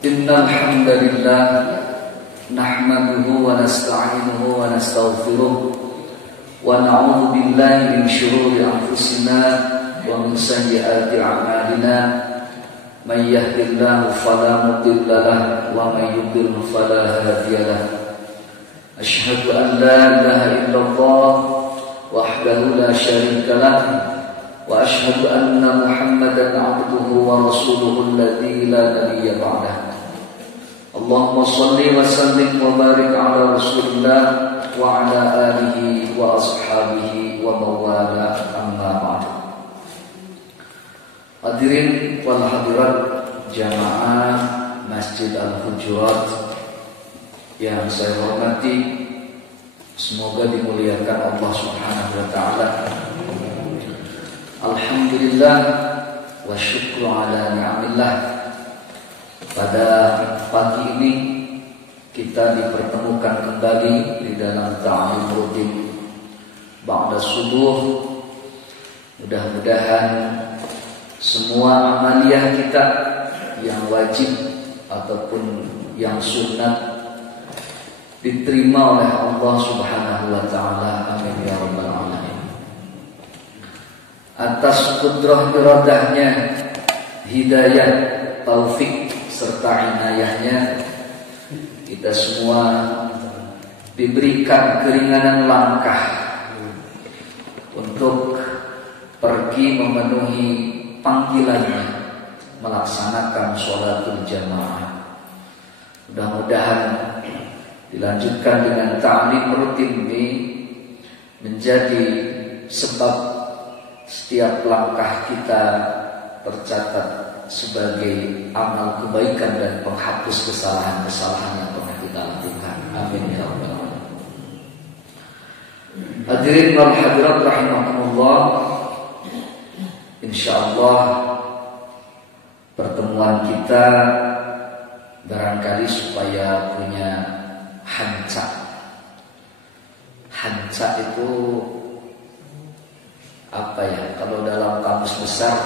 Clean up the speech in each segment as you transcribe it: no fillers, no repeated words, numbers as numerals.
Innal hamdalillah nahmaduhu wa nasta'inuhu wa nastaghfiruh wa na'udzu billahi min shururi anfusina wa min sayyiati a'malina may yahdihillahu fala mudilla lahu wa may yudlil fala hadiya lahu. Asyhadu an la ilaha illallah wahdahu la syarika lahu wa asyhadu anna Muhammadan 'abduhu wa rasuluhu alladzi la nabiyya ba'dahu. Allahumma shalli wa sallim wa barik ala Rasulillah wa ala alihi wa ashabihi wa mawala, amma ba'd. Hadirin wal hadirat jamaah Masjid Al-Hujurat yang saya hormati, semoga dimuliakan Allah Subhanahu wa taala. Alhamdulillah wa syukru ala ni'amillah. Pada pagi ini kita dipertemukan kembali di dalam ta'lim rutin ba'da subuh. Mudah-mudahan semua amaliyah kita yang wajib ataupun yang sunnat diterima oleh Allah Subhanahu wa taala. Amin ya rabbal alamin. Atas kudrah iradahnya, hidayah, taufik serta inayahnya, kita semua diberikan keringanan langkah untuk pergi memenuhi panggilannya, melaksanakan sholatul jamaah. Mudah-mudahan dilanjutkan dengan ta'lim rutin ini menjadi sebab setiap langkah kita tercatat sebagai amal kebaikan dan penghapus kesalahan-kesalahan yang pernah kita lakukan. Amin ya rabbal alamin. Hadirin wal hadirat rahimakumullah. Insyaallah pertemuan kita barangkali supaya punya hanca. Hanca itu apa ya? Kalau dalam kamus besar,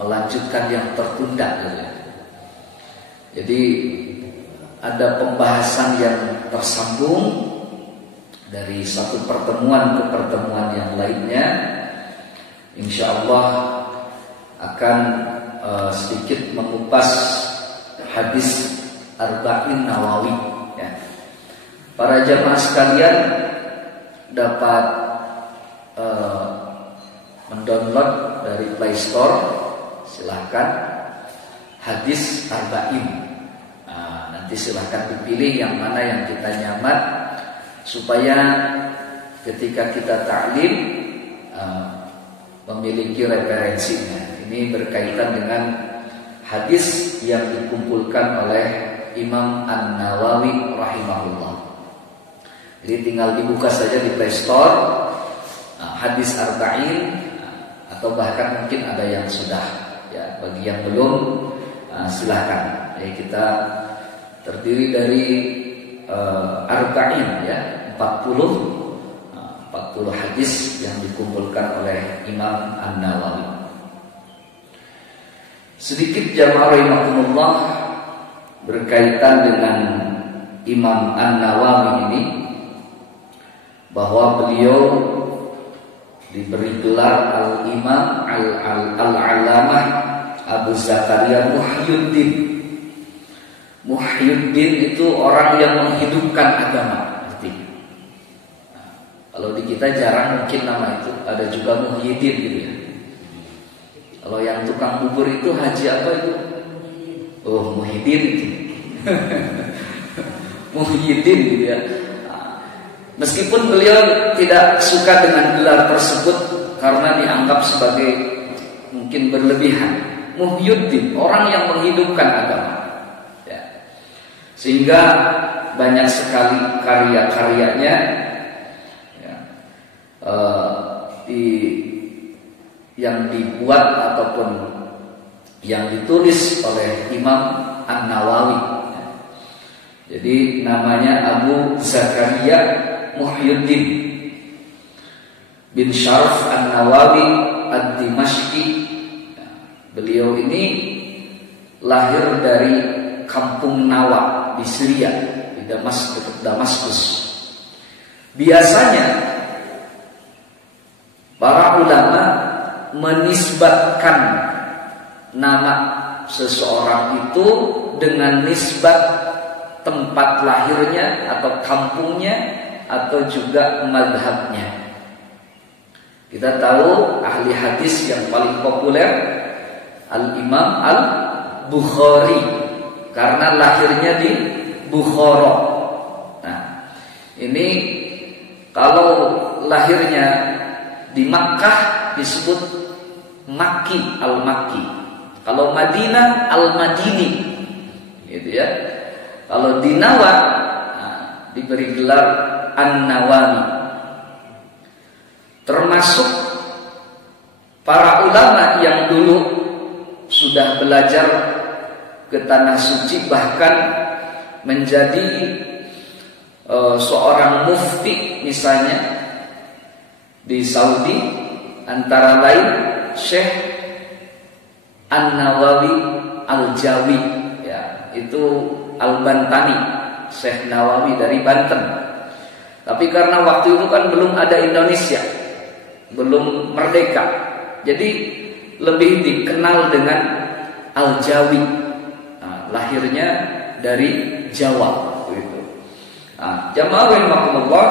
melanjutkan yang tertunda. Jadi ada pembahasan yang tersambung dari satu pertemuan ke pertemuan yang lainnya. Insyaallah akan sedikit mengupas hadis Arba'in Nawawi ya. Para jamaah sekalian dapat mendownload dari Play Store, silahkan, hadis Arba'in. Nanti silahkan dipilih yang mana yang kita nyaman, supaya ketika kita ta'lim memiliki referensinya. Ini berkaitan dengan hadis yang dikumpulkan oleh Imam An-Nawawi rahimahullah. Jadi tinggal dibuka saja di Play Store hadis Arba'in, atau bahkan mungkin ada yang sudah ya. Bagi yang belum silahkan. Ya, kita terdiri dari Arba'in ya, 40 hadis yang dikumpulkan oleh Imam An-Nawawi. Sedikit jamaah rahimakumullah berkaitan dengan Imam An-Nawawi ini, bahwa beliau diberi gelar Al-Imam Al-Alamah Abu Zakaria Muhyiddin. Muhyiddin itu orang yang menghidupkan agama artinya. Kalau di kita jarang mungkin nama itu, ada juga Muhyiddin gitu ya. Kalau yang tukang bubur itu haji apa itu? Oh, Muhyiddin itu. Muhyiddin gitu ya. Meskipun beliau tidak suka dengan gelar tersebut karena dianggap sebagai mungkin berlebihan. Muhyiddin, orang yang menghidupkan agama ya. Sehingga banyak sekali karya-karyanya ya, yang dibuat ataupun yang ditulis oleh Imam An-Nawawi ya. Jadi namanya Abu Zakaria Muhyiddin bin Syaraf An-Nawawi Ad-Dimashqi. Beliau ini lahir dari kampung Nawa di Syria, di Damaskus. Biasanya para ulama menisbatkan nama seseorang itu dengan nisbat tempat lahirnya atau kampungnya atau juga madhabnya. Kita tahu ahli hadis yang paling populer Al-Imam Al-Bukhari karena lahirnya di Bukhara. Nah, ini kalau lahirnya di Makkah disebut Makki, Al-Makki. Kalau Madinah Al-Madini, gitu ya. Kalau di Nawa diberi gelar An-Nawawi. Termasuk para ulama yang dulu sudah belajar ke tanah suci, bahkan menjadi seorang mufti misalnya di Saudi, antara lain Syekh An-Nawawi Al-Jawi, ya, itu Al-Bantani, Syekh Nawawi dari Banten. Tapi karena waktu itu kan belum ada Indonesia, belum merdeka, jadi lebih dikenal dengan Al-Jawi. Nah, lahirnya dari Jawa, gitu. Nah, jamaah rahimakumullah,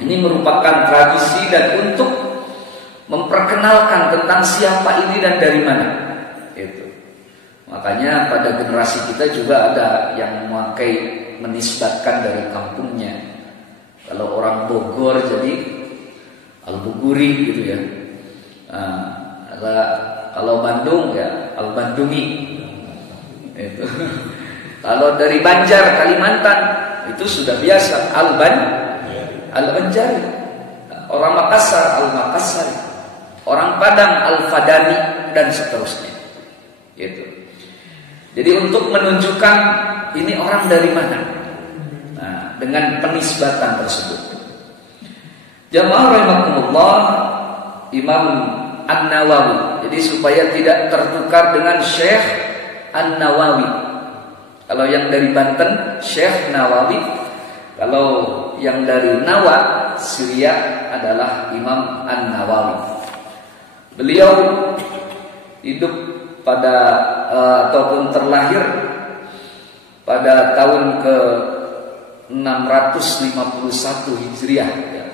ini merupakan tradisi dan untuk memperkenalkan tentang siapa ini dan dari mana. Itu. Makanya pada generasi kita juga ada yang memakai menisbatkan dari kampungnya. Kalau orang Bogor jadi Al-Buguri gitu ya. Kalau Bandung ya Al-Bandungi. Itu. Kalau dari Banjar Kalimantan itu sudah biasa Al-Banjari. Orang Makassar Al-Makassari. Orang Padang Al-Fadani dan seterusnya. Gitu. Jadi untuk menunjukkan ini orang dari mana, nah, dengan penisbatan tersebut. Jamaah rahimakumullah, Imam An-Nawawi. Jadi supaya tidak tertukar dengan Syekh An-Nawawi. Kalau yang dari Banten Syekh Nawawi, kalau yang dari Nawa Syria adalah Imam An-Nawawi. Beliau hidup pada ataupun terlahir pada tahun ke 651 Hijriah, ya.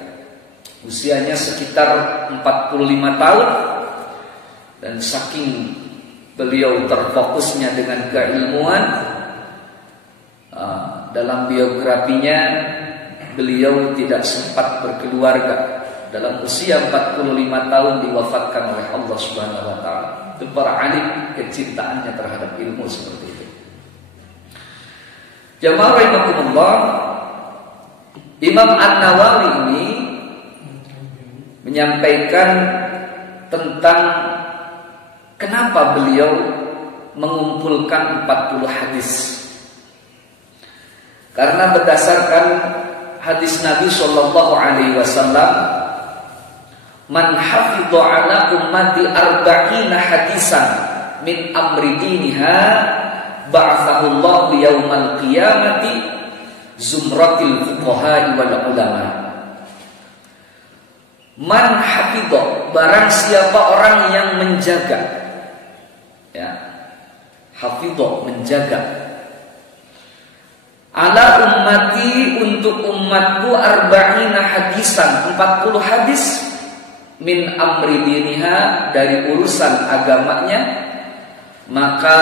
Usianya sekitar 45 tahun, dan saking beliau terfokusnya dengan keilmuan, dalam biografinya beliau tidak sempat berkeluarga. Dalam usia 45 tahun diwafatkan oleh Allah Subhanahu wa taala. Itu para alim kecintaannya terhadap ilmu seperti itu. Jamaah rahimakumullah, Imam An-Nawawi ini menyampaikan tentang kenapa beliau mengumpulkan 40 hadis. Karena berdasarkan hadis Nabi sallallahu alaihi wasallam, man hafidha ala ummati arba'ina hadisan min amri diniha ba'athahu Allah yaumal qiyamati zumratil fuqaha wal ulama. Man hafidha, barang siapa orang yang menjaga, ya, hafidha, menjaga, ala ummati, untuk umatku, arba'ina hadisan, 40 hadis, min amri diniha, dari urusan agamanya, maka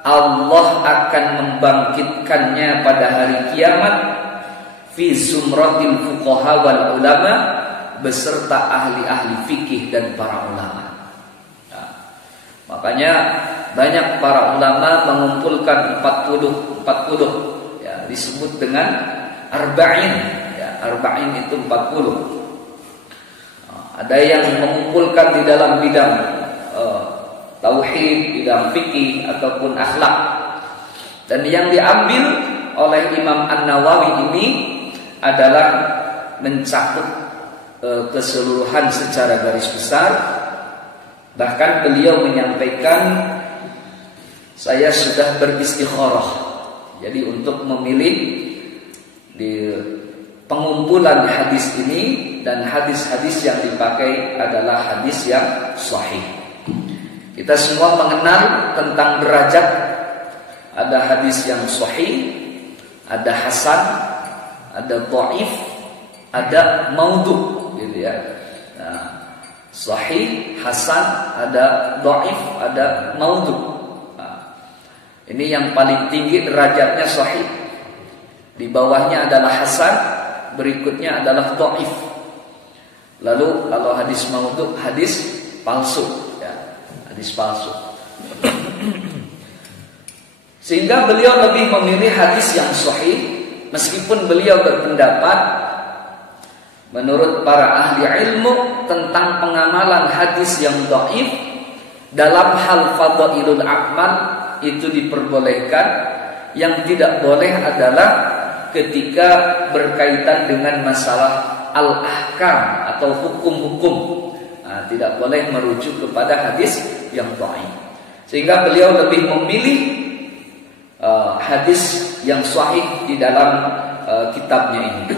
Allah akan membangkitkannya pada hari kiamat fi zumratil fuqaha wal ulama, beserta ahli-ahli fikih dan para ulama. Nah, makanya banyak para ulama mengumpulkan 40 ya, disebut dengan arba'in, ya, arba'in itu 40. Ada yang mengumpulkan di dalam bidang tauhid, bidang fikih ataupun akhlak. Dan yang diambil oleh Imam An-Nawawi ini adalah mencakup keseluruhan secara garis besar. Bahkan beliau menyampaikan saya sudah beristikharah. Jadi untuk memilih di pengumpulan hadis ini, dan hadis-hadis yang dipakai adalah hadis yang sahih. Kita semua mengenal tentang derajat. Ada hadis yang sahih, ada hasan, ada dhaif, ada maudhu, gitu ya. Nah, sahih, hasan, ada dhaif, ada maudhu. Nah, ini yang paling tinggi derajatnya sahih. Di bawahnya adalah hasan, berikutnya adalah dhaif. Lalu kalau hadis maudhu, hadis palsu, ya, hadis palsu. Sehingga beliau lebih memilih hadis yang sahih, meskipun beliau berpendapat menurut para ahli ilmu tentang pengamalan hadis yang dhaif dalam hal fadhailul a'mal itu diperbolehkan. Yang tidak boleh adalah ketika berkaitan dengan masalah al-ahkam atau hukum-hukum. Nah, tidak boleh merujuk kepada hadis yang dhaif. Sehingga beliau lebih memilih hadis yang sahih di dalam kitabnya ini.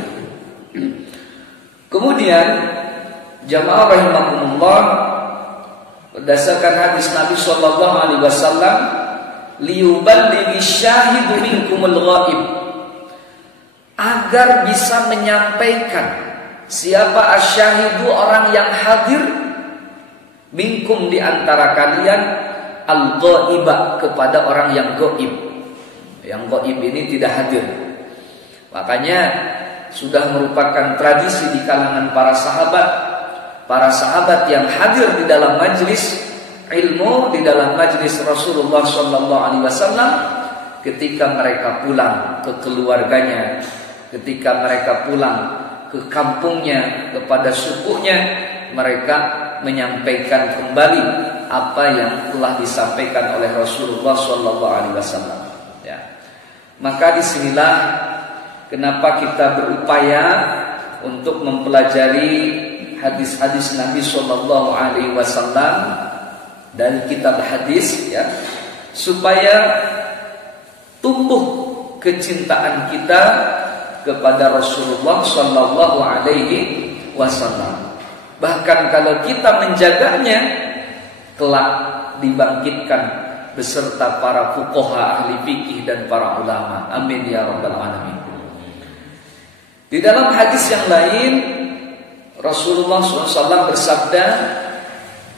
Kemudian jamaah rahimakumullah, berdasarkan hadis Nabi sallallahu alaihi wasallam, liyuballighi syahidu minkumul ghaib, agar bisa menyampaikan siapa asyahidu, orang yang hadir, minkum di antara kalian, al-ghaiba, kepada orang yang gaib. Yang gaib ini tidak hadir. Makanya sudah merupakan tradisi di kalangan para sahabat yang hadir di dalam majlis ilmu, di dalam majlis Rasulullah sallallahu alaihi wasallam, ketika mereka pulang ke keluarganya, ketika mereka pulang ke kampungnya, kepada sukunya, mereka menyampaikan kembali apa yang telah disampaikan oleh Rasulullah sallallahu alaihi wasallam. Ya. Maka disinilah kenapa kita berupaya untuk mempelajari hadis-hadis Nabi sallallahu alaihi wasallam dan kitab hadis, ya, supaya tumbuh kecintaan kita kepada Rasulullah sallallahu alaihi wasallam. Bahkan kalau kita menjaganya, kelak dibangkitkan beserta para fuqaha, ahli fikih dan para ulama. Amin ya rabbal alamin. Di dalam hadis yang lain Rasulullah SAW bersabda,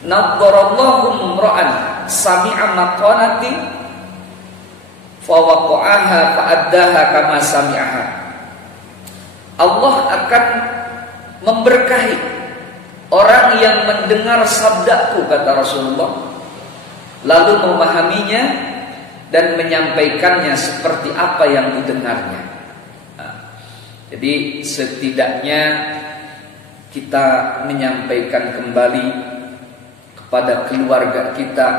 "Nadharallahu imra'an sami'a maqalati fa waqa'aha fa addaha kama sami'aha." Allah akan memberkahi orang yang mendengar sabdaku, kata Rasulullah, lalu memahaminya dan menyampaikannya seperti apa yang didengarnya. Jadi setidaknya kita menyampaikan kembali kepada keluarga kita,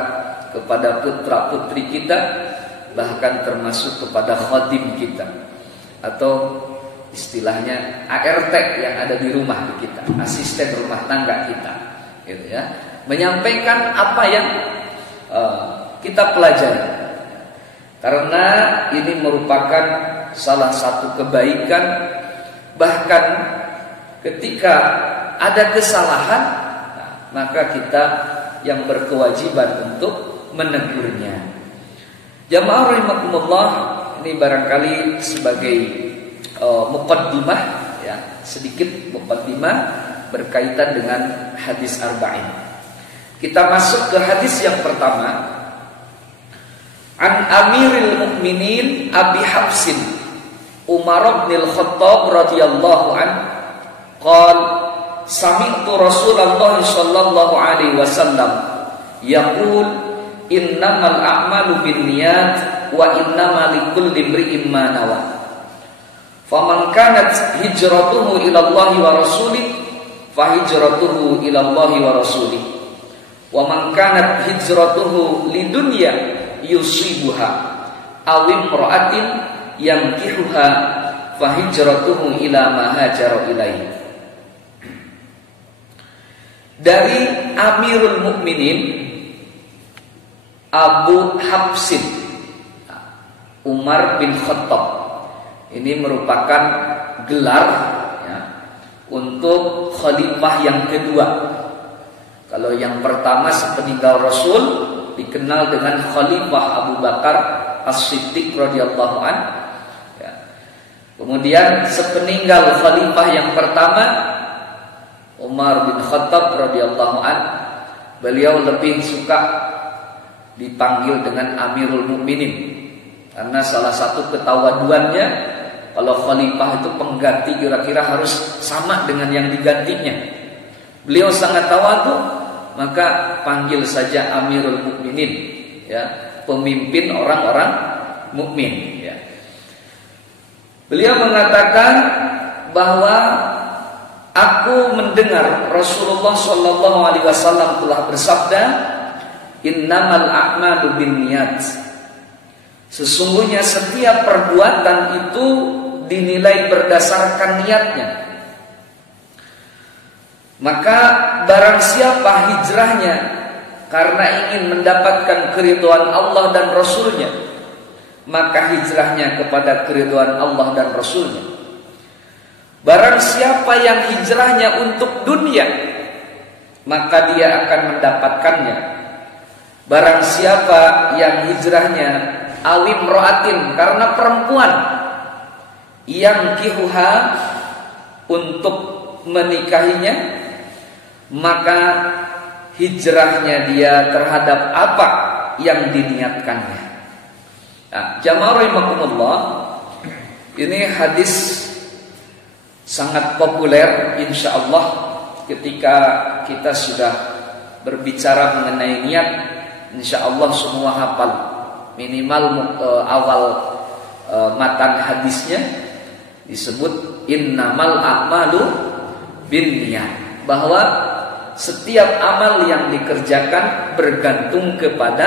kepada putra-putri kita, bahkan termasuk kepada khadim kita, atau istilahnya ART yang ada di rumah kita, asisten rumah tangga kita, gitu ya. Menyampaikan apa yang kita pelajari, karena ini merupakan salah satu kebaikan. Bahkan ketika ada kesalahan, maka kita yang berkewajiban untuk menegurnya. Jamaah rahimakumullah, ini barangkali sebagai muqaddimah, ya, sedikit muqaddimah berkaitan dengan hadis arba'in. Kita masuk ke hadis yang pertama. An Amiril Mukminin Abi Hafsin Umar bin Al-Khattab radhiyallahu anhu qala sami'tu Rasulullah sallallahu alaihi wasallam yaqul innamal a'malu binniyat wa innamal likulli imri'in ma nawa. Faman kanat hijratuhu ila Allah wa rasulih fa hijratuhu ila Allah wa rasulih. Wa man kanat hijratuhu lidunya yusibuha aw imra'atin yankihuha fa hijratuhu ila ma hajara ilaihi. Dari Amirul Mukminin Abu Hafsin, Umar bin Khattab. Ini merupakan gelar ya, untuk khalifah yang kedua. Kalau yang pertama sepeninggal Rasul dikenal dengan Khalifah Abu Bakar As-Siddiq radhiyallahu an. Ya. Kemudian sepeninggal khalifah yang pertama Umar bin Khattab radhiyallahu an, beliau lebih suka dipanggil dengan Amirul Mukminin karena salah satu ketawaduannya, kalau khalifah itu pengganti kira-kira harus sama dengan yang digantinya. Beliau sangat tawadu, maka panggil saja Amirul Mukminin, ya, pemimpin orang-orang mukmin. Ya. Beliau mengatakan bahwa aku mendengar Rasulullah Shallallahu Alaihi Wasallam telah bersabda, Innamal a'malu binniyat. Sesungguhnya setiap perbuatan itu dinilai berdasarkan niatnya. Maka barang siapa hijrahnya karena ingin mendapatkan keridhaan Allah dan Rasulnya, maka hijrahnya kepada keridhaan Allah dan Rasulnya. Barang siapa yang hijrahnya untuk dunia, maka dia akan mendapatkannya. Barang siapa yang hijrahnya alim ro'atin, karena perempuan, yang kihuha, untuk menikahinya, maka hijrahnya dia terhadap apa yang diniatkannya. Nah, jamaah rahimakumullah, ini hadis sangat populer insyaallah ketika kita sudah berbicara mengenai niat. Insyaallah semua hafal minimal awal matan hadisnya disebut innamal a'malu binniyat, bahwa setiap amal yang dikerjakan bergantung kepada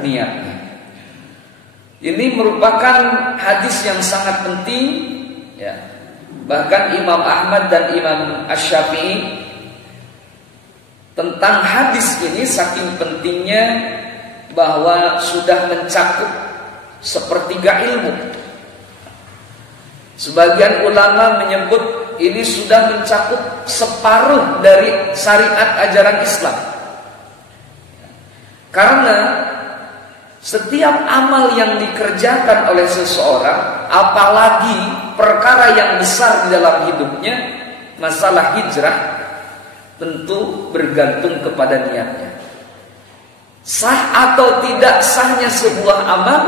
niatnya. Ini merupakan hadis yang sangat penting ya. Bahkan Imam Ahmad dan Imam Asy-Syafi'i tentang hadis ini saking pentingnya bahwa sudah mencakup sepertiga ilmu. Sebagian ulama menyebut ini sudah mencakup separuh dari syariat ajaran Islam. Karena setiap amal yang dikerjakan oleh seseorang, apalagi perkara yang besar di dalam hidupnya, masalah hijrah, tentu bergantung kepada niatnya. Sah atau tidak sahnya sebuah amal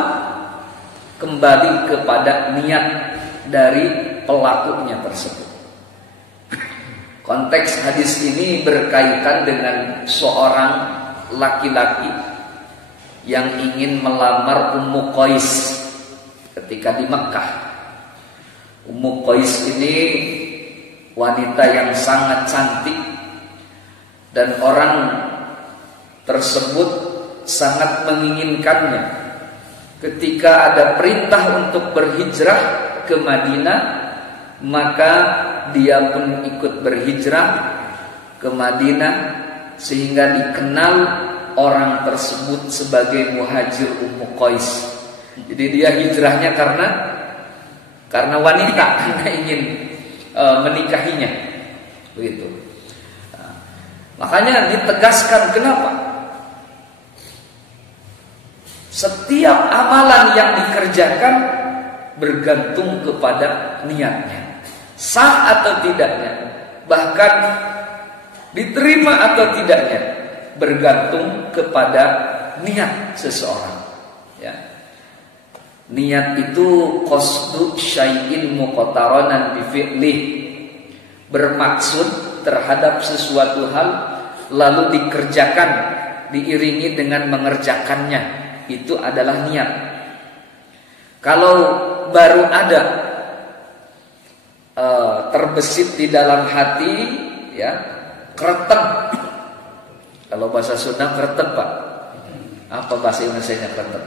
kembali kepada niat dari pelakunya tersebut. Konteks hadis ini berkaitan dengan seorang laki-laki yang ingin melamar Ummu Qais ketika di Mekkah. Ummu Qais ini wanita yang sangat cantik dan orang tersebut sangat menginginkannya. Ketika ada perintah untuk berhijrah ke Madinah, maka dia pun ikut berhijrah ke Madinah, sehingga dikenal orang tersebut sebagai muhajir Ummu Qais. Jadi dia hijrahnya karena wanita, karena ingin menikahinya, begitu. Nah, makanya ditegaskan kenapa? Setiap amalan yang dikerjakan bergantung kepada niatnya, sah atau tidaknya, bahkan diterima atau tidaknya, bergantung kepada niat seseorang. Ya. Niat itu qasdu syai'in muqtaranan bi fi'lih, bermaksud terhadap sesuatu hal lalu dikerjakan diiringi dengan mengerjakannya. Itu adalah niat. Kalau baru ada terbesit di dalam hati, ya, kretek. Kalau bahasa Sunda kretek, Pak. Apa bahasa Indonesianya kretek?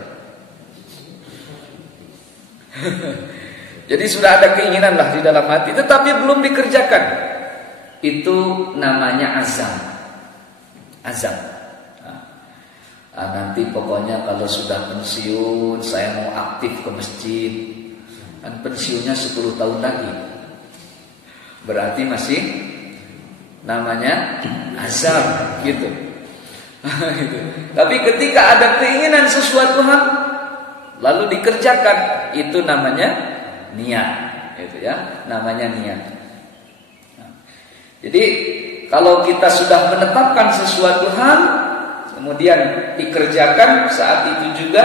Jadi sudah ada keinginan lah di dalam hati, tetapi belum dikerjakan. Itu namanya azam. Azam. Nanti pokoknya kalau sudah pensiun saya mau aktif ke masjid. Kan pensiunnya 10 tahun lagi, berarti masih namanya azab gitu. Gitu. Tapi ketika ada keinginan sesuatu hal lalu dikerjakan, itu namanya niat, gitu ya, namanya niat. Jadi kalau kita sudah menetapkan sesuatu hal kemudian dikerjakan saat itu juga,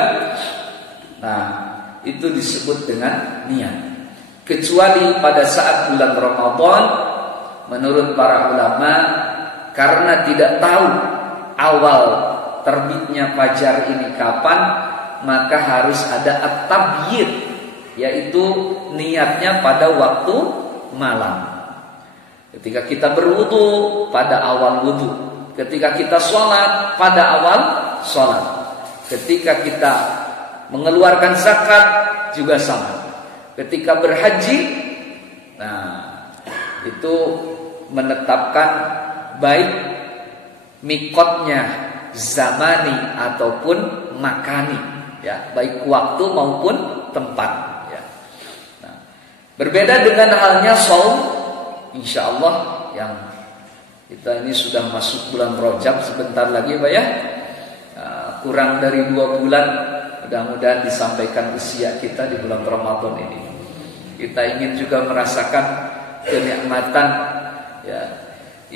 nah itu disebut dengan niat. Kecuali pada saat bulan Ramadan, menurut para ulama, karena tidak tahu awal terbitnya fajar ini kapan, maka harus ada at-tabyid, yaitu niatnya pada waktu malam. Ketika kita berwudu, pada awal wudu. Ketika kita sholat, pada awal sholat. Ketika kita mengeluarkan zakat, juga sama. Ketika berhaji, nah itu menetapkan baik mikotnya zamani ataupun makani, ya, baik waktu maupun tempat, ya. Nah, berbeda dengan halnya saum. Insya Allah yang kita ini sudah masuk bulan Rajab sebentar lagi, Pak ya. Kurang dari 2 bulan, mudah-mudahan disampaikan usia kita di bulan Ramadan ini. Kita ingin juga merasakan kenikmatan, ya,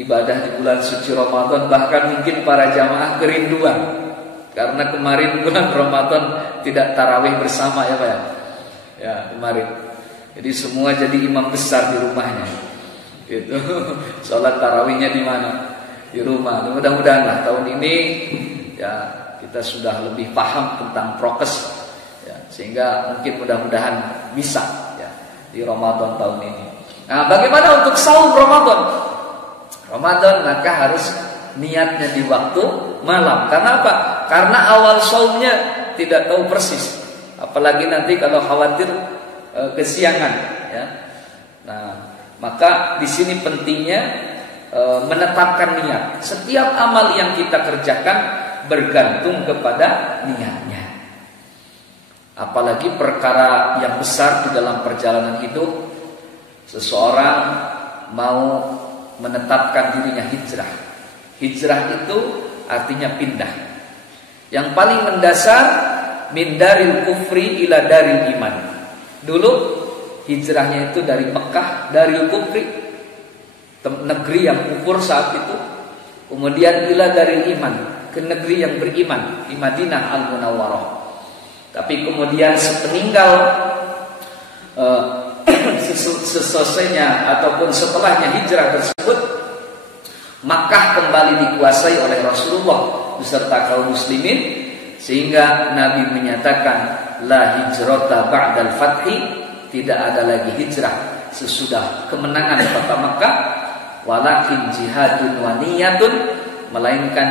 ibadah di bulan suci Ramadan. Bahkan mungkin para jamaah kerinduan karena kemarin bulan Ramadan tidak tarawih bersama, ya Pak ya. Ya, kemarin. Jadi semua jadi imam besar di rumahnya. Gitu. Sholat tarawihnya di mana? Di rumah. Mudah-mudahan tahun ini ya kita sudah lebih paham tentang prokes, ya, sehingga mungkin mudah-mudahan bisa, ya, di Ramadan tahun ini. Nah, bagaimana untuk saum Ramadan? Ramadan maka harus niatnya di waktu malam. Karena apa? Karena awal saumnya tidak tahu persis. Apalagi nanti kalau khawatir kesiangan, ya. Nah, maka di sini pentingnya menetapkan niat. Setiap amal yang kita kerjakan bergantung kepada niatnya. Apalagi perkara yang besar di dalam perjalanan hidup, seseorang mau menetapkan dirinya hijrah. Hijrah itu artinya pindah. Yang paling mendasar, min daril kufri ila daril iman. Dulu hijrahnya itu dari Mekah, dari kufri, negeri yang kufur saat itu, kemudian ila dari iman, ke negeri yang beriman, di Madinah Al-Munawwarah. Tapi kemudian sepeninggal selesainya ataupun setelahnya hijrah tersebut, Makkah kembali dikuasai oleh Rasulullah beserta kaum muslimin, sehingga Nabi menyatakan la hijrata ba'dal fathi, tidak ada lagi hijrah sesudah kemenangan kota Makkah, walakin jihadun wa niyatun, melainkan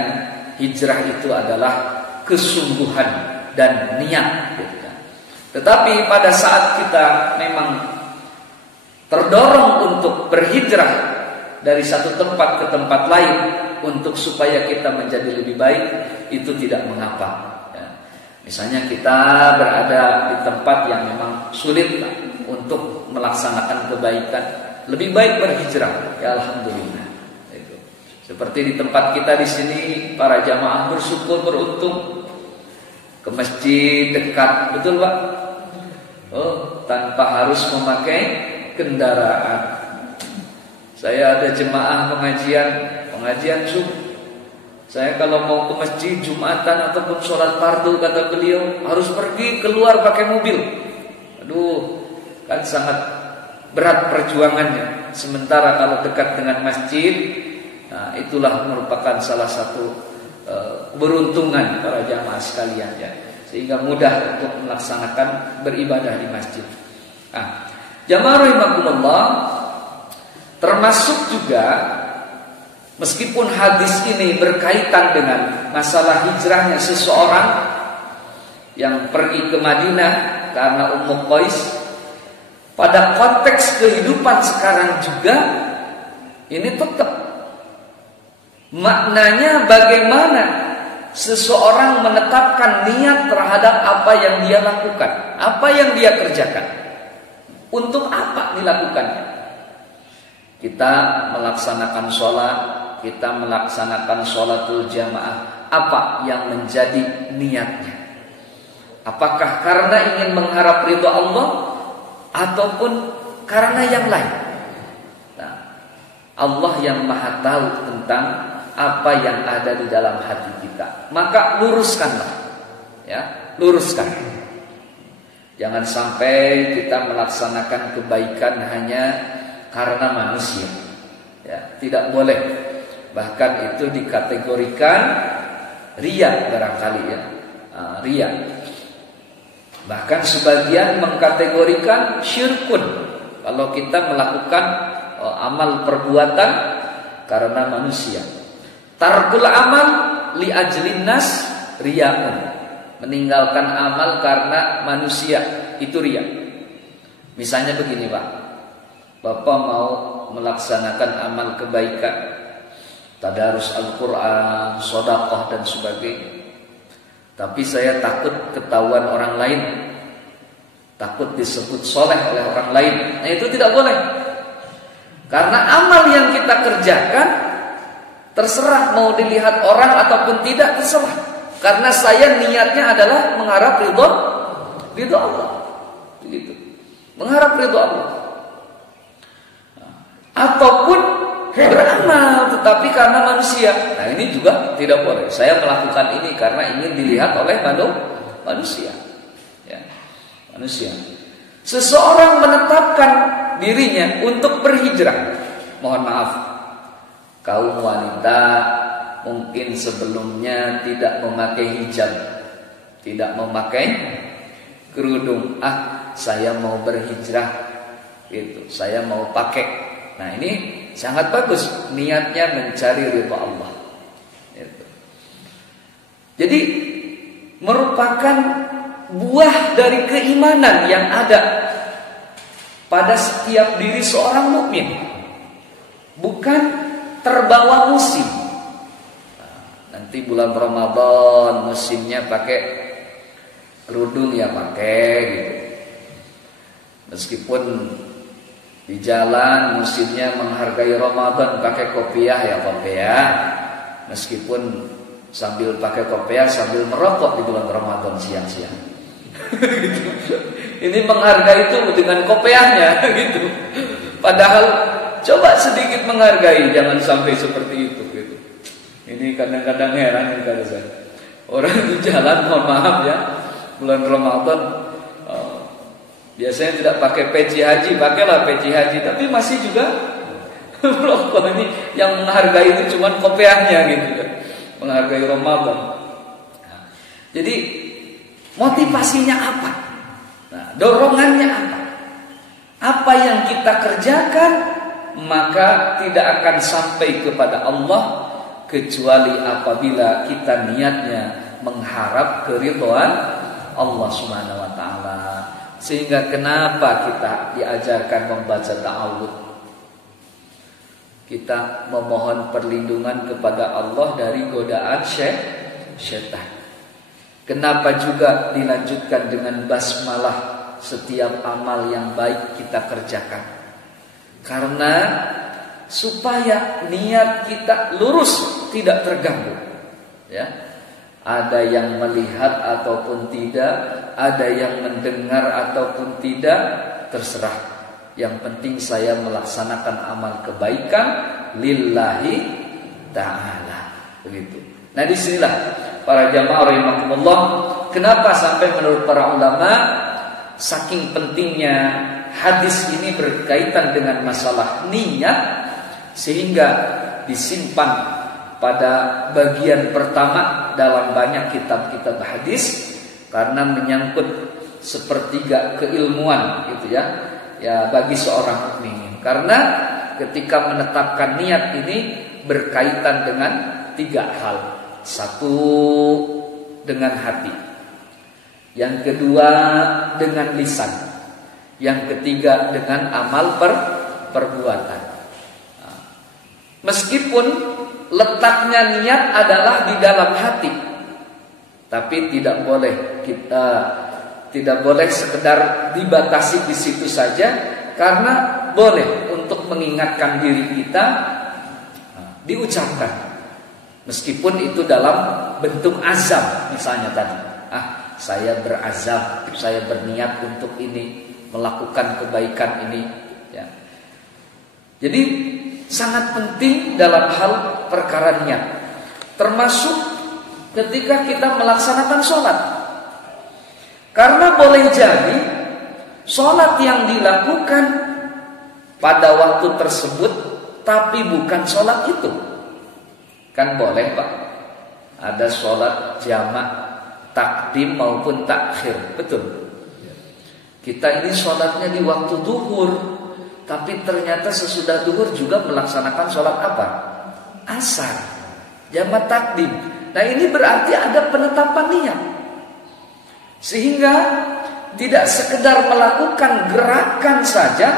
hijrah itu adalah kesungguhan dan niat, gitu kan. Tetapi pada saat kita memang terdorong untuk berhijrah dari satu tempat ke tempat lain untuk supaya kita menjadi lebih baik, itu tidak mengapa, ya. Misalnya kita berada di tempat yang memang sulit untuk melaksanakan kebaikan, lebih baik berhijrah, ya alhamdulillah. Itu. Seperti di tempat kita di sini, para jamaah bersyukur, beruntung, ke masjid dekat, betul Pak? Oh, tanpa harus memakai kendaraan. Saya ada jemaah pengajian subuh. Saya kalau mau ke masjid Jumatan ataupun sholat fardu, kata beliau, harus pergi keluar pakai mobil. Aduh, kan sangat berat perjuangannya. Sementara kalau dekat dengan masjid, nah itulah merupakan salah satu keberuntungan para jamaah sekalian, ya, sehingga mudah untuk melaksanakan beribadah di masjid. Nah, jamaah rahimakumullah, termasuk juga meskipun hadis ini berkaitan dengan masalah hijrahnya seseorang yang pergi ke Madinah karena Ummu Qais, pada konteks kehidupan sekarang juga ini tetap maknanya bagaimana seseorang menetapkan niat terhadap apa yang dia lakukan, apa yang dia kerjakan. Untuk apa dilakukannya? Kita melaksanakan sholat, kita melaksanakan sholatul jamaah. Apa yang menjadi niatnya? Apakah karena ingin mengharap ridho Allah ataupun karena yang lain? Nah, Allah yang maha tahu tentang apa yang ada di dalam hati kita. Maka luruskanlah, ya, luruskan. Jangan sampai kita melaksanakan kebaikan hanya karena manusia, ya, tidak boleh. Bahkan itu dikategorikan riya barangkali, ya, riya. Bahkan sebagian mengkategorikan syirkun kalau kita melakukan amal perbuatan karena manusia. Tarkul amal li ajlin nas riya'un. Meninggalkan amal karena manusia itu riya. Misalnya begini, Pak. Bapak mau melaksanakan amal kebaikan, tadarus Al-Quran, sedekah dan sebagainya. Tapi saya takut ketahuan orang lain, takut disebut soleh oleh orang lain. Nah, itu tidak boleh. Karena amal yang kita kerjakan terserah mau dilihat orang ataupun tidak, terserah. Karena saya niatnya adalah mengharap ridho Allah. Begitu. Mengharap ridho Allah. Ataupun beramal tetapi karena manusia. Nah, ini juga tidak boleh. Saya melakukan ini karena ingin dilihat oleh manusia. Ya, manusia. Seseorang menetapkan dirinya untuk berhijrah. Mohon maaf, kaum wanita mungkin sebelumnya tidak memakai hijab, tidak memakai kerudung. Saya mau berhijrah, gitu. Saya mau pakai. Nah, ini sangat bagus, niatnya mencari ridha Allah. Gitu. Jadi merupakan buah dari keimanan yang ada pada setiap diri seorang mukmin, bukan terbawa musim. Nanti bulan Ramadan musimnya pakai kerudung, ya pakai gitu. Meskipun di jalan musimnya menghargai Ramadan pakai kopiah, ya kopiah. Meskipun sambil pakai kopiah sambil merokok di bulan Ramadan siang-siang. Gitu. Ini menghargai itu dengan kopiahnya gitu. Padahal coba sedikit menghargai, jangan sampai seperti itu gitu. Ini kadang-kadang heran kalau saya. Orang di jalan, mohon maaf ya, bulan Ramadan biasanya tidak pakai peci haji, pakailah peci haji, tapi masih juga merokok. Ini yang menghargai itu cuma kopiahnya gitu kan. Menghargai Ramadan. Nah, jadi motivasinya apa? Nah, dorongannya apa? Apa yang kita kerjakan maka tidak akan sampai kepada Allah kecuali apabila kita niatnya mengharap keridhaan Allah Subhanahu wa taala. Sehingga kenapa kita diajarkan membaca ta'awudz? Kita memohon perlindungan kepada Allah dari godaan syaitan. Kenapa juga dilanjutkan dengan basmalah setiap amal yang baik kita kerjakan? Karena supaya niat kita lurus, tidak terganggu. Ya. Ada yang melihat ataupun tidak, ada yang mendengar ataupun tidak, terserah. Yang penting saya melaksanakan amal kebaikan lillahi ta'ala. Begitu. Nah, disinilah para jamaah rahimakumullah, kenapa sampai menurut para ulama saking pentingnya hadis ini berkaitan dengan masalah niat, sehingga disimpan pada bagian pertama dalam banyak kitab-kitab hadis, karena menyangkut sepertiga keilmuan gitu ya, ya bagi seorang mukmin. Karena ketika menetapkan niat ini berkaitan dengan tiga hal. Satu, dengan hati. Yang kedua, dengan lisan. Yang ketiga, dengan amal perbuatan. Meskipun letaknya niat adalah di dalam hati, Tapi tidak boleh sekedar dibatasi di situ saja, karena boleh untuk mengingatkan diri kita diucapkan, meskipun itu dalam bentuk azam. Misalnya tadi, saya berazam, saya berniat untuk ini, melakukan kebaikan ini, ya. Jadi sangat penting dalam hal perkara niat, termasuk ketika kita melaksanakan sholat. Karena boleh jadi sholat yang dilakukan pada waktu tersebut tapi bukan sholat itu. Kan boleh Pak, ada sholat jamak takdim maupun takhir, betul. Kita ini sholatnya di waktu duhur, tapi ternyata sesudah duhur juga melaksanakan sholat apa? Asar, jamak takdim. Nah ini berarti ada penetapan niat, sehingga tidak sekedar melakukan gerakan saja,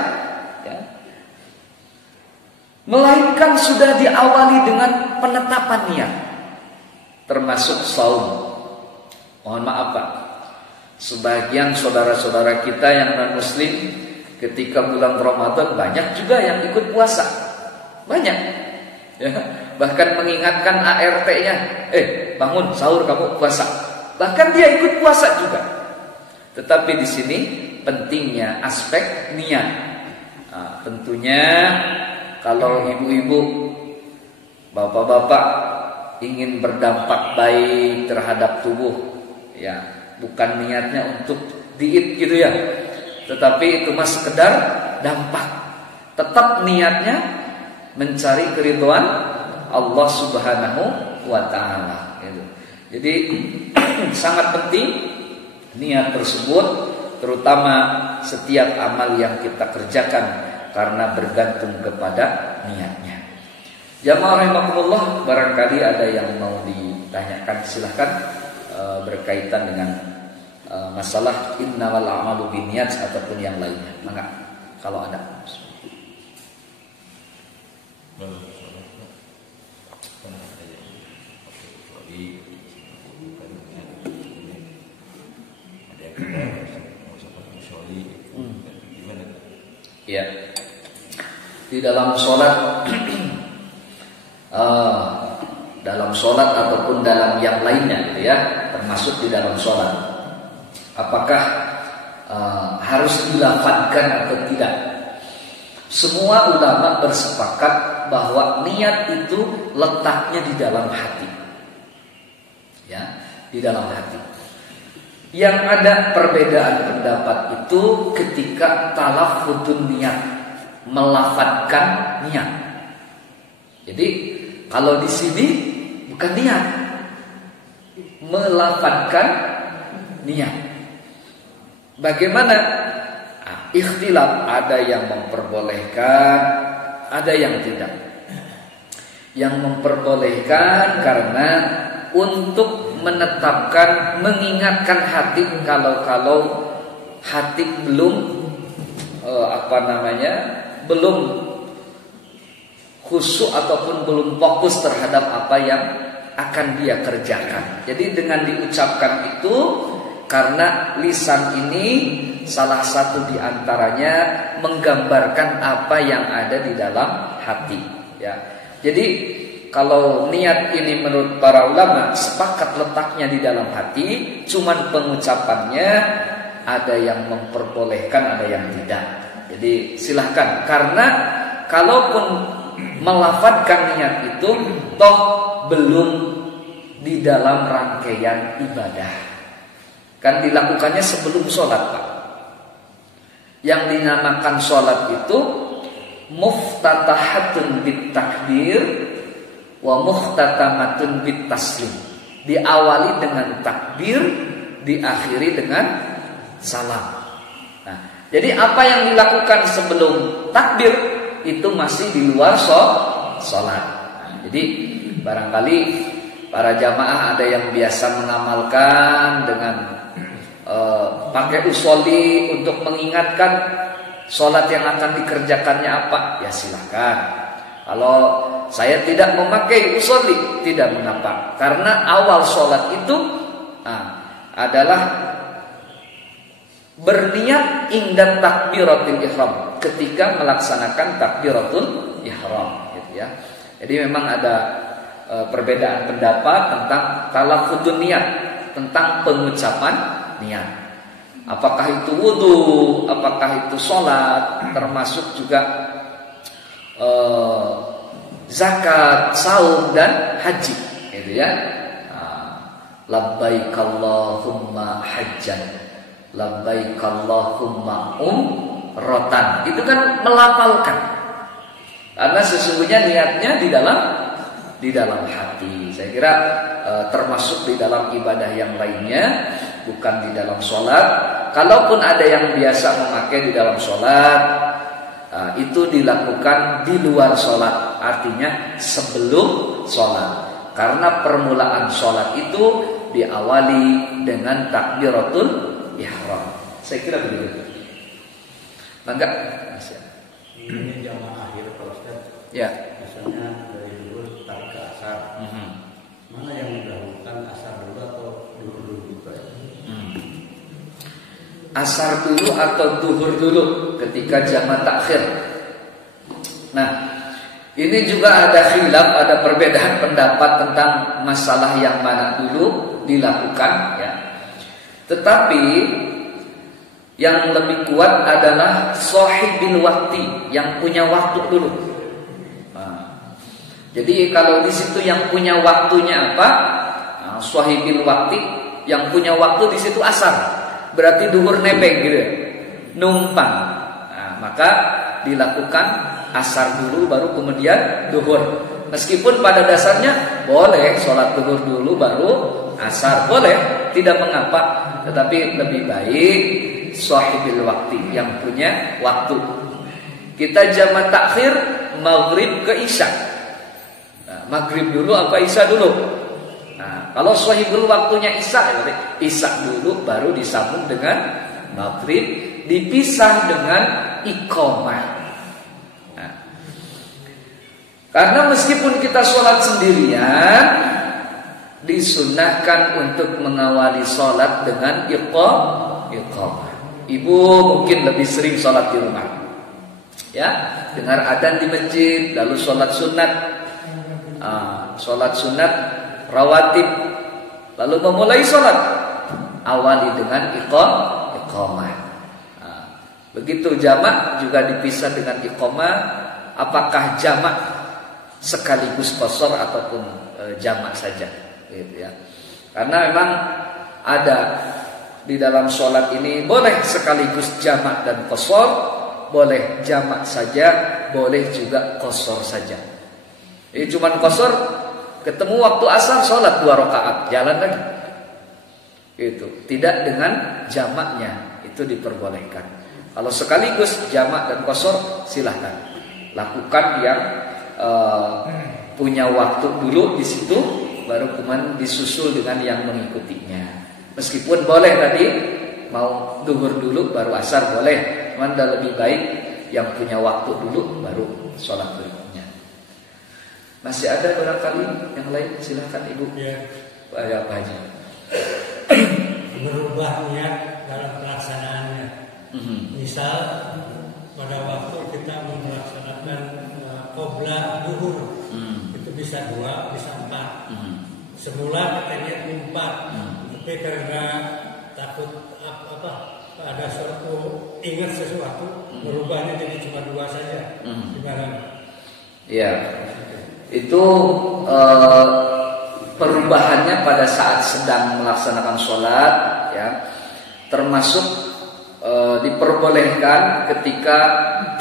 ya, melainkan sudah diawali dengan penetapan niat. Termasuk saum. Mohon maaf Pak, sebagian saudara-saudara kita yang non muslim ketika bulan Ramadan banyak juga yang ikut puasa, banyak, ya. Bahkan mengingatkan ART-nya, bangun sahur kamu puasa. Bahkan dia ikut puasa juga. Tetapi di sini pentingnya aspek niat. Tentunya kalau ibu-ibu, bapak-bapak ingin berdampak baik terhadap tubuh, ya, bukan niatnya untuk diet gitu ya, tetapi itu mah sekedar dampak. Tetap niatnya mencari keridhaan Allah Subhanahu wa taala, gitu. Jadi sangat penting niat tersebut, terutama setiap amal yang kita kerjakan, karena bergantung kepada niatnya. Jamaah rahimakumullah, barangkali ada yang mau ditanyakan, silahkan, berkaitan dengan masalah innamal a'malu binniyat ataupun yang lainnya. Maka kalau ada. Ya, di dalam sholat, dalam sholat ataupun dalam yang lainnya, gitu ya, termasuk di dalam sholat, apakah harus dilafadzkan atau tidak? Semua ulama bersepakat bahwa niat itu letaknya di dalam hati, ya, di dalam hati. Yang ada perbedaan pendapat itu ketika talaffuzun niat, melafadzkan niat. Jadi kalau di sini bukan niat, melafadzkan niat. Bagaimana? Ikhtilaf, ada yang memperbolehkan, ada yang tidak. Yang memperbolehkan karena untuk menetapkan, mengingatkan hati kalau hati belum belum khusyuk ataupun belum fokus terhadap apa yang akan dia kerjakan. Jadi dengan diucapkan itu, karena lisan ini salah satu diantaranya menggambarkan apa yang ada di dalam hati, ya. Jadi kalau niat ini menurut para ulama sepakat letaknya di dalam hati, cuman pengucapannya ada yang memperbolehkan, ada yang tidak. Jadi silahkan, karena kalaupun melafadzkan niat itu toh belum di dalam rangkaian ibadah, kan dilakukannya sebelum sholat Pak. Yang dinamakan sholat itu muftatahatun bitakbir wa muhtatamatun bitaslim. Diawali dengan takbir, diakhiri dengan salam. Nah, jadi apa yang dilakukan sebelum takbir itu masih di luar sholat. Nah, jadi barangkali para jamaah ada yang biasa mengamalkan dengan pakai usolli untuk mengingatkan sholat yang akan dikerjakannya apa, ya silakan. Kalau saya tidak memakai usolli, tidak mengapa, karena awal sholat itu adalah berniat inda takbiratul ihram, ketika melaksanakan takbiratul ihram, gitu ya. Jadi memang ada perbedaan pendapat tentang talaffuzun niat, tentang pengucapan niat. Apakah itu wudu, apakah itu sholat, termasuk juga zakat, saum dan haji, gitu ya. Labbaik Allahumma hajjan, labbaik Allahumma umratan. Itu kan melafalkan. Karena sesungguhnya niatnya di dalam hati. Saya kira termasuk di dalam ibadah yang lainnya, bukan di dalam sholat. Kalaupun ada yang biasa memakai di dalam sholat, itu dilakukan di luar sholat, artinya sebelum sholat. Karena permulaan sholat itu diawali dengan takbiratul ihram. Saya kira begitu. Bangga? Ini jamaah akhir Pak Ustaz. Ya. Misalnya dari dulu tarik ke asar. Mana yang mendahulukan asar dulu atau duhur dulu Pak? Asar dulu atau duhur dulu ketika jamaah takhir. Nah, ini juga ada khilaf, ada perbedaan pendapat tentang masalah yang mana dulu dilakukan, ya. Tetapi yang lebih kuat adalah shahibil waqti, yang punya waktu dulu. Jadi kalau di situ yang punya waktunya apa? Shahibil waqti, yang punya waktu di situ asar. Berarti duhur nebeng gitu, numpang. Maka dilakukan asar dulu baru kemudian duhur. Meskipun pada dasarnya boleh sholat duhur dulu baru asar, boleh, tidak mengapa. Tetapi lebih baik shahibil waqti, yang punya waktu. Kita jamaah takhir maghrib ke isya. Maghrib dulu apa isya dulu? Kalau shahibul waktunya isya, berarti isya dulu baru disambung dengan maghrib, dipisah dengan iqamah. Karena meskipun kita sholat sendirian, disunahkan untuk mengawali sholat dengan iqamah. Ibu mungkin lebih sering sholat di rumah, ya, dengar adzan di masjid, lalu sholat sunat, rawatib, lalu memulai sholat, awali dengan iqamah. Begitu jamak juga dipisah dengan iqamah. Apakah jamak sekaligus qashar ataupun jamak saja, gitu ya. Karena memang ada di dalam sholat ini boleh sekaligus jamak dan qashar, boleh jamak saja, boleh juga qashar saja. Ini cuman qashar, ketemu waktu asar sholat 2 rakaat, jalan lagi. Itu tidak dengan jamaknya, itu diperbolehkan. Kalau sekaligus jamak dan qashar, silahkan lakukan yang punya waktu dulu di situ, baru kemudian disusul dengan yang mengikutinya. Meskipun boleh tadi mau duhur dulu baru asar boleh, cuman lebih baik yang punya waktu dulu baru sholat berikutnya. Masih ada barangkali yang lain, silahkan Ibu. Ya. Pak Haji. Merubah niat dalam pelaksanaannya. Misal pada waktu kita melaksanakan qobla duhur, itu bisa 2, bisa 4. Semula kita niat 4, tapi karena takut ada suatu ingat sesuatu, merubahnya jadi cuma 2 saja. Gimana? Ya, itu perubahannya pada saat sedang melaksanakan sholat, ya, termasuk diperbolehkan ketika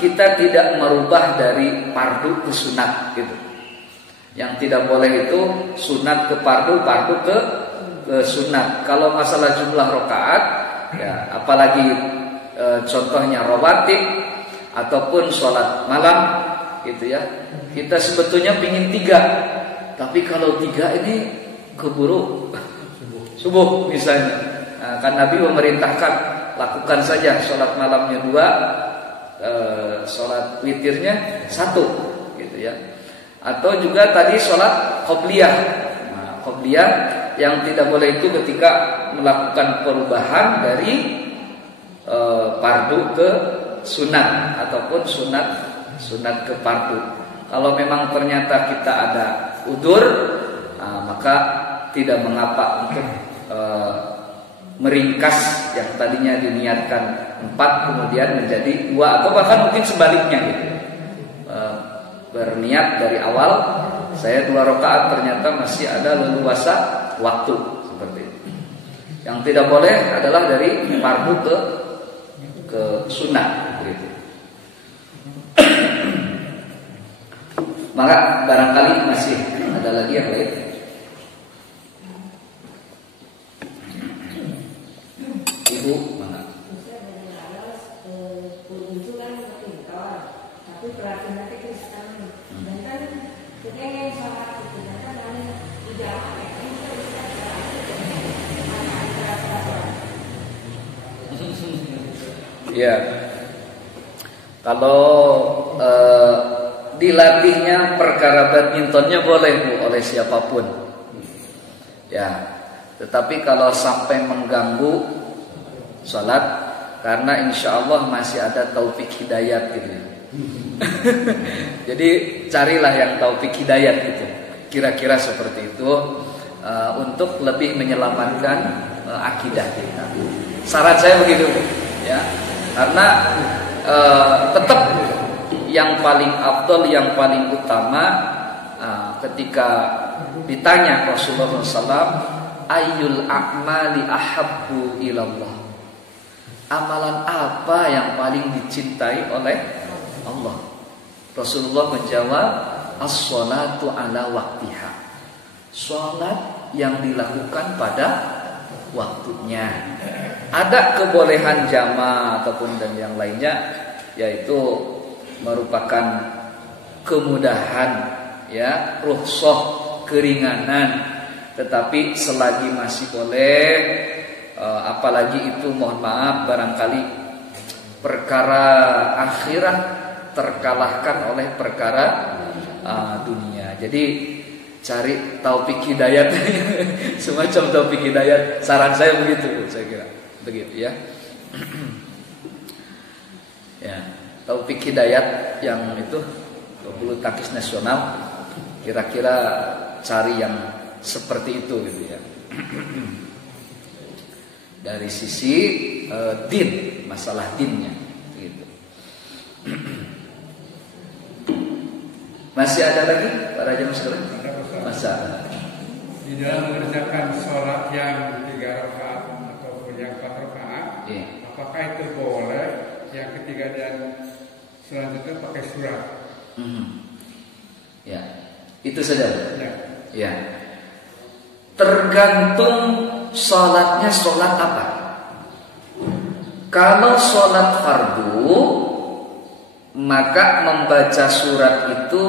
kita tidak merubah dari fardu ke sunat, gitu. Yang tidak boleh itu sunat ke fardu, fardu ke sunat. Kalau masalah jumlah rakaat, ya, apalagi contohnya rawatib ataupun sholat malam, gitu ya. Kita sebetulnya pingin 3, tapi kalau 3 ini keburu subuh misalnya. Kan Nabi memerintahkan lakukan saja sholat malamnya 2, sholat witirnya 1, gitu ya. Atau juga tadi sholat qobliyah. Qobliyah yang tidak boleh itu ketika melakukan perubahan dari fardu ke sunat ataupun sunat ke fardu. Kalau memang ternyata kita ada udzur, maka tidak mengapa untuk meringkas yang tadinya diniatkan 4 kemudian menjadi 2 atau bahkan mungkin sebaliknya gitu. Berniat dari awal saya 2 rakaat ternyata masih ada leluasa waktu seperti itu. Yang tidak boleh adalah dari fardu ke sunat gitu. Maka barangkali masih ada lagi yang lain. Ibu mana? Ya, kalau dilatihnya perkara badmintonnya boleh Bu oleh siapapun. Ya, tetapi kalau sampai mengganggu sholat, karena insya Allah masih ada taufik hidayat gitu. Jadi carilah yang taufik hidayat gitu. Kira-kira seperti itu untuk lebih menyelamatkan akidah kita. Syarat saya begitu, ya. Karena tetap yang paling afdal, yang paling utama ketika ditanya Rasulullah SAW, ayyul a'mali ahabbu ilallah, amalan apa yang paling dicintai oleh Allah? Rasulullah menjawab, as-sholatu ala waktiha, sholat yang dilakukan pada waktunya. Ada kebolehan jamaah ataupun dan yang lainnya, yaitu merupakan kemudahan, ya, rukhsah, keringanan. Tetapi selagi masih boleh, apalagi itu mohon maaf barangkali perkara akhirat terkalahkan oleh perkara dunia. Jadi cari taufik hidayat, semacam taufik hidayat. Saran saya begitu, saya kira begitu, ya. Ya, taufik hidayat yang itu bulu tangkis nasional, kira-kira cari yang seperti itu gitu, ya. Dari sisi din, masalah dinnya gitu. Masih ada lagi para jemaah sekalian? Masa di dalam mengerjakan sholat yang 3 rakaat ataupun yang 4 rakaat, apakah itu boleh yang ketiga dan selanjutnya pakai surat? Ya, itu saja. Ya. Ya. Tergantung sholatnya sholat apa. Kalau sholat fardu, maka membaca surat itu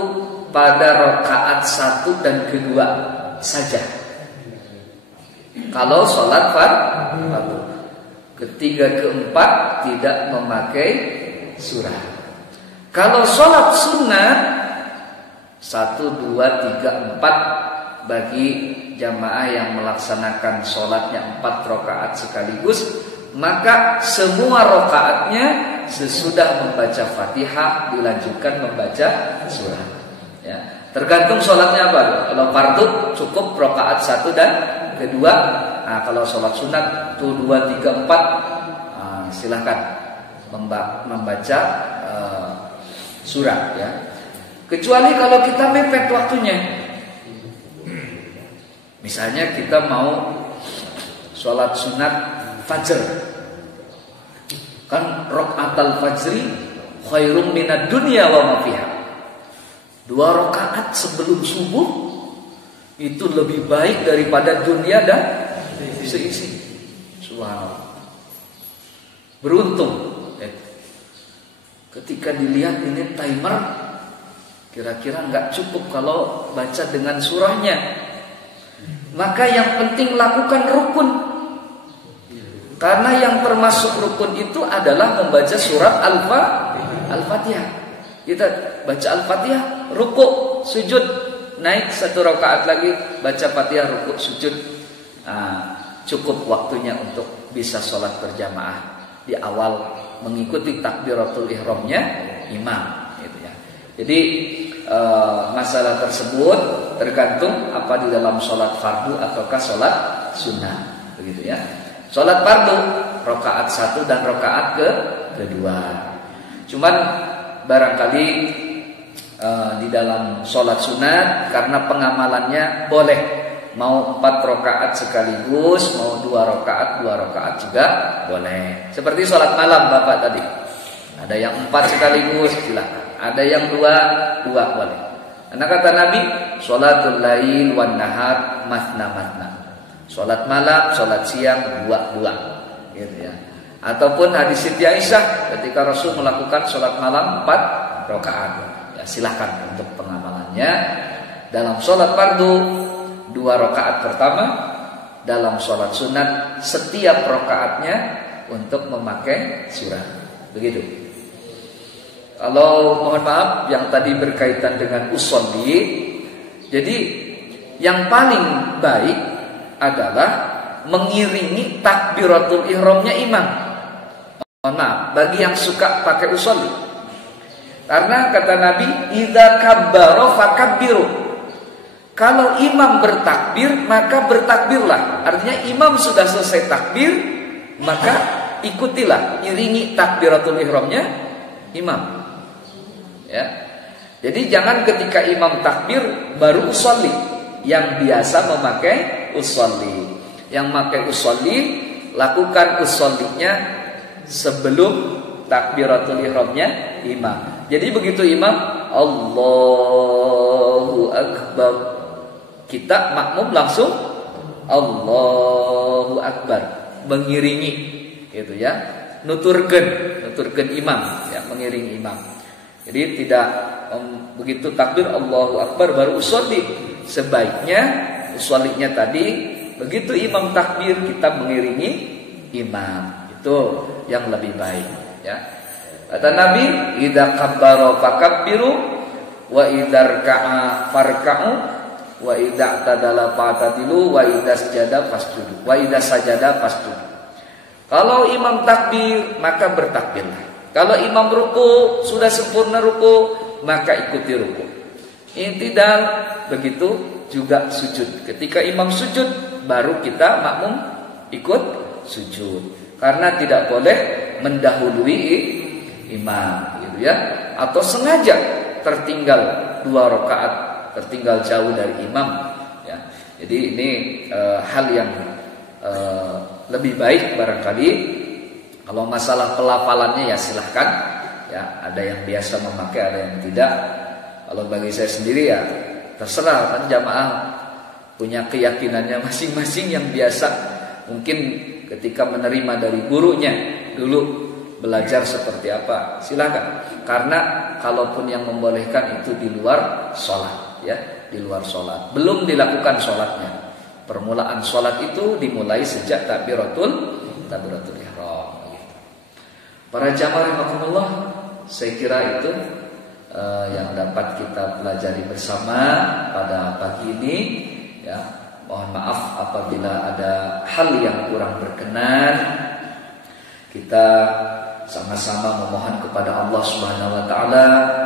pada rakaat 1 dan kedua saja. Kalau sholat fardu, ketiga keempat tidak memakai surat. Kalau sholat sunnah 1, 2, 3, 4 bagi jamaah yang melaksanakan sholatnya 4 rakaat sekaligus, maka semua rakaatnya sesudah membaca Fatihah dilanjutkan membaca surat. Ya, tergantung sholatnya apa. Kalau fardu cukup rakaat 1 dan kedua. Nah, kalau sholat sunat 1, 2, 3, 4 silahkan membaca surat, ya. Kecuali kalau kita mepet waktunya. Misalnya kita mau sholat sunat fajr, kan rakaatul fajri khairum minad dunya wa ma fiha. 2 rakaat sebelum subuh itu lebih baik daripada dunia dan seisi. Subhanallah. Beruntung ketika dilihat ini timer, kira-kira nggak cukup kalau baca dengan surahnya. Maka yang penting lakukan rukun. Karena yang termasuk rukun itu adalah membaca surat Al-Fatihah. Kita baca Al-Fatihah, rukuk, sujud, naik 1 rakaat lagi, baca Fatihah, rukuk, sujud. cukup waktunya untuk bisa sholat berjamaah di awal mengikuti takbiratul ihramnya imam, gitu ya. Jadi masalah tersebut tergantung apa di dalam sholat fardu ataukah sholat sunnah, begitu ya. Sholat fardu rakaat 1 dan rakaat kedua. Cuman barangkali di dalam sholat sunat karena pengamalannya boleh mau 4 rakaat sekaligus, mau 2 rakaat juga boleh. Seperti sholat malam Bapak tadi, ada yang 4 sekaligus silakan, ada yang 2 boleh. Karena kata Nabi, sholatul lail wan nahar masna. Sholat malam, sholat siang 2, gitu ya. Ataupun hadis Siti Aisyah ketika Rasul melakukan sholat malam 4 rakaat. Ya, silakan untuk pengamalannya. Dalam sholat fardu 2 rakaat pertama, dalam sholat sunat setiap rakaatnya untuk memakai surah. Begitu. Kalau mohon maaf yang tadi berkaitan dengan usolli, jadi yang paling baik adalah mengiringi takbiratul ihramnya imam. Mohon maaf bagi yang suka pakai usolli, karena kata Nabi, idza kabbara fakabbiru. Kalau imam bertakbir maka bertakbirlah. Artinya imam sudah selesai takbir, maka ikutilah, iringi takbiratul ihramnya imam. Ya. Jadi jangan ketika imam takbir baru usolli. Yang biasa memakai usolli, yang memakai usolli lakukan usollinya sebelum takbiratul ihramnya imam. Jadi begitu imam Allahu Akbar, kita makmum langsung Allahu Akbar, mengiringi, gitu ya, nuturkeun imam, ya, mengiringi imam. Jadi tidak begitu takbir Allahu Akbar baru usolli. Sebaiknya usollinya tadi begitu imam takbir kita mengiringi imam, itu yang lebih baik, ya. Kata Nabi, idza kabbara fakabbiru wa idza raka'a farka'u wa idza tadala fatadilu wa idza sajada fasjudu wa idza sajada fasjudu. Kalau imam takbir maka bertakbirlah. Kalau imam ruku sudah sempurna ruku maka ikuti ruku. I'tidal begitu juga sujud. Ketika imam sujud baru kita makmum ikut sujud. Karena tidak boleh mendahului imam, gitu ya. Atau sengaja tertinggal 2 rakaat, tertinggal jauh dari imam, ya. Jadi ini hal yang lebih baik barangkali. Kalau masalah pelafalannya ya silahkan, ya. Ada yang biasa memakai, ada yang tidak. Kalau bagi saya sendiri ya terserah, kan jamaah punya keyakinannya masing-masing yang biasa. Mungkin ketika menerima dari gurunya dulu belajar seperti apa, silakan. Karena kalaupun yang membolehkan itu di luar sholat, ya, di luar sholat, belum dilakukan sholatnya. Permulaan sholat itu dimulai sejak takbiratul ihram. Para jamaah rahimakumullah, saya kira itu yang dapat kita pelajari bersama pada pagi ini, ya. Mohon maaf apabila ada hal yang kurang berkenan. Kita sama-sama memohon kepada Allah Subhanahu wa taala,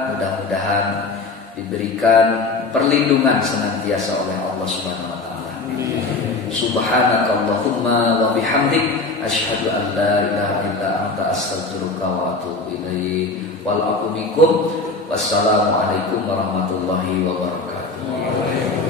mudah-mudahan diberikan perlindungan senantiasa oleh Allah Subhanahu wa taala. Subhanakallahumma wa bihamdik asyhadu an la ilaha illa anta astaghfiruka wa atubu ilaik. Wal aqumikum. Wassalamualaikum warahmatullahi wabarakatuh.